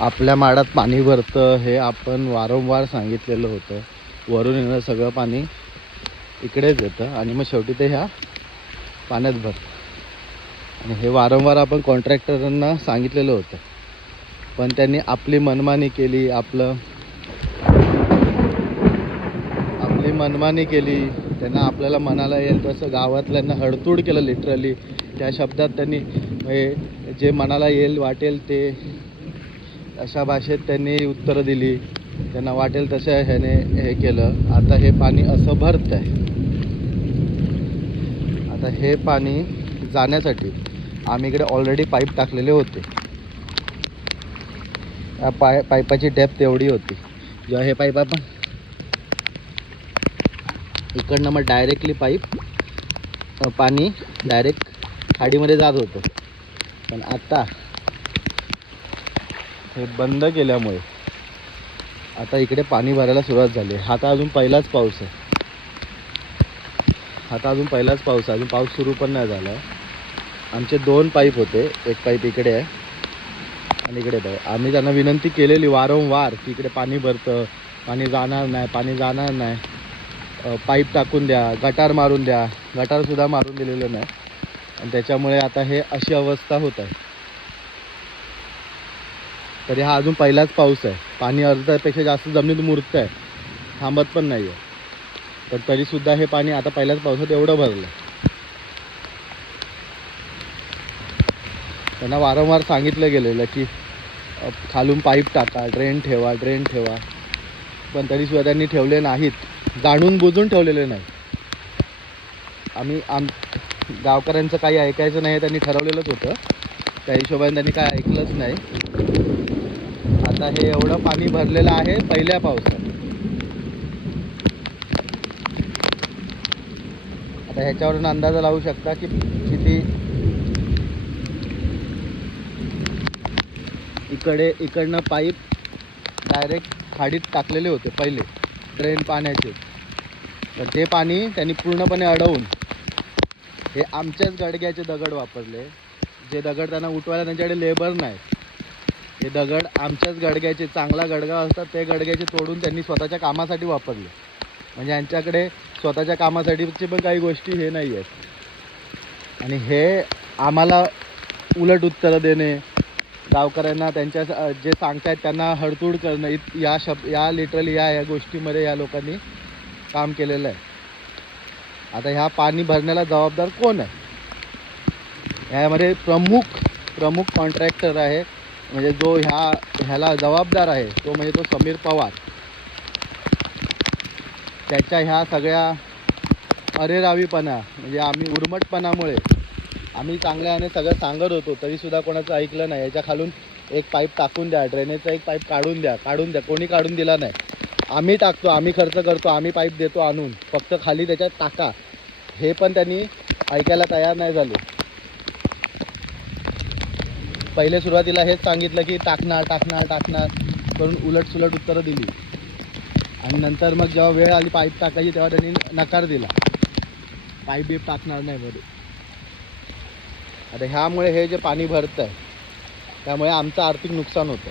आपल्या माडात पाणी भरतं हे आपण वारंवार सांगितलेलं होतं. वरून येणं सगळं पाणी इकडेच येतं आणि मग शेवटी ते ह्या पाण्यात भरतं. आणि हे वारंवार आपण कॉन्ट्रॅक्टरांना सांगितलेलं होतं, पण त्यांनी आपली मनमानी केली. आपली मनमानी केली. त्यांना आपल्याला मनाला येईल तसं गावातल्यांना हडतूड केलं लिटरली. त्या शब्दात त्यांनी जे मनाला येईल वाटेल ते अशा भाषेत त्यांनी उत्तरं दिली. त्यांना वाटेल तसं ह्याने हे केलं. आता हे पाणी असं भरत आहे. आता हे पाणी जाण्यासाठी आम्ही इकडे ऑलरेडी पाईप टाकलेले होते. या पाईपाची डेप्थ एवढी होती. जेव्हा हे पाईप आपण इकडनं मग डायरेक्टली पाणी डायरेक्ट खाडीमध्ये जात होतं. पण आता हे बंद केल्यामुळे आता इकडे पाणी भरायला सुरुवात झाली. हा तर अजून पहिलाच पाऊस आहे. अजून पाऊस सुरू पण नाही झाला. आमचे 2 पाईप होते. एक पाईप इकडे आहे आणि इकडे आहे. आम्ही त्यांना विनंती केलेली वारंवार की इकडे पाणी भरतं, पाणी जाणार नाही, पाईप टाकून द्या, गटार मारून द्या. गटारसुद्धा मारून दिलेलं नाही आणि त्याच्यामुळे आता हे अशी अवस्था होत आहे. तरी हा अजून पहिलाच पाऊस आहे. पाणी अर्ध्यापेक्षा जास्त जमिनीत मुरतं आहे, थांबत पण नाही आहे. तर तरीसुद्धा हे पाणी आता पहिल्याच पावसात एवढं भरलं. त्यांना वारंवार सांगितलं गेलेलं की खालून पाईप टाका, ड्रेन ठेवा. पण तरीसुद्धा त्यांनी ठेवले नाहीत. जाणून बुजून ठेवलेले नाही. गावकऱ्यांचं काही ऐकायचं नाही त्यांनी ठरवलेलंच होतं. त्या हिशोबाने त्यांनी काय ऐकलंच नाही. आता हे एवढं पाणी भरलेलं आहे पहिल्या पावसात. आता ह्याच्यावरून अंदाज लावू शकता की किती इकडनं पाईप डायरेक्ट खाडीत टाकलेले होते पहिले ड्रेन पाण्याचे. तर ते पाणी त्यांनी पूर्णपणे अडवून हे आमच्याच गडग्याचे दगड वापरले. जे दगड त्यांना उठवायला त्यांच्याकडे लेबर नाही. हे दगड आमच्याच गडग्याचे, चांगला गडगा असतात ते गडग्याचे तोडून त्यांनी स्वतःच्या कामासाठी वापरले. म्हणजे यांच्याकडे स्वतःच्या कामासाठीचे पण काही गोष्टी हे नाही आहेत. आणि हे आम्हाला उलट उत्तरं देणे, गावकऱ्यांना त्यांच्या जे सांगतायत त्यांना हडतूड करणं, या लिटरली या गोष्टीमध्ये या लोकांनी काम केलेलं आहे. आता ह्या पाणी भरण्याला जबाबदार कोण आहे? ह्यामध्ये प्रमुख कॉन्ट्रॅक्टर आहे, म्हणजे जो ह्याला जबाबदार आहे तो म्हणजे तो समीर पवार. त्याच्या ह्या सगळ्या अरेरावीपणा म्हणजे आम्ही उर्मटपणामुळे आम्ही चांगल्याने सगळं सांगत होतो तरीसुद्धा कोणाचं ऐकलं नाही. याच्या खालून एक पाईप टाकून द्या, ड्रेनेजचा एक पाईप काढून द्या. कोणी काढून दिला नाही. आम्ही टाकतो, आम्ही खर्च करतो, आम्ही पाईप देतो आणून, फक्त खाली त्याच्यात टाका. हे पण त्यांनी ऐकायला तयार नाही झाले. पहिले सुरुवातीला हेच सांगितलं की टाकणार करून उलटसुलट उत्तरं दिली. आणि नंतर मग जेव्हा वेळ आली पाईप टाकायची तेव्हा त्यांनी नकार दिला, पाईप टाकणार नाही मध्ये. आता ह्यामुळे हे जे पाणी भरतं आहे त्यामुळे आमचं आर्थिक नुकसान होतं.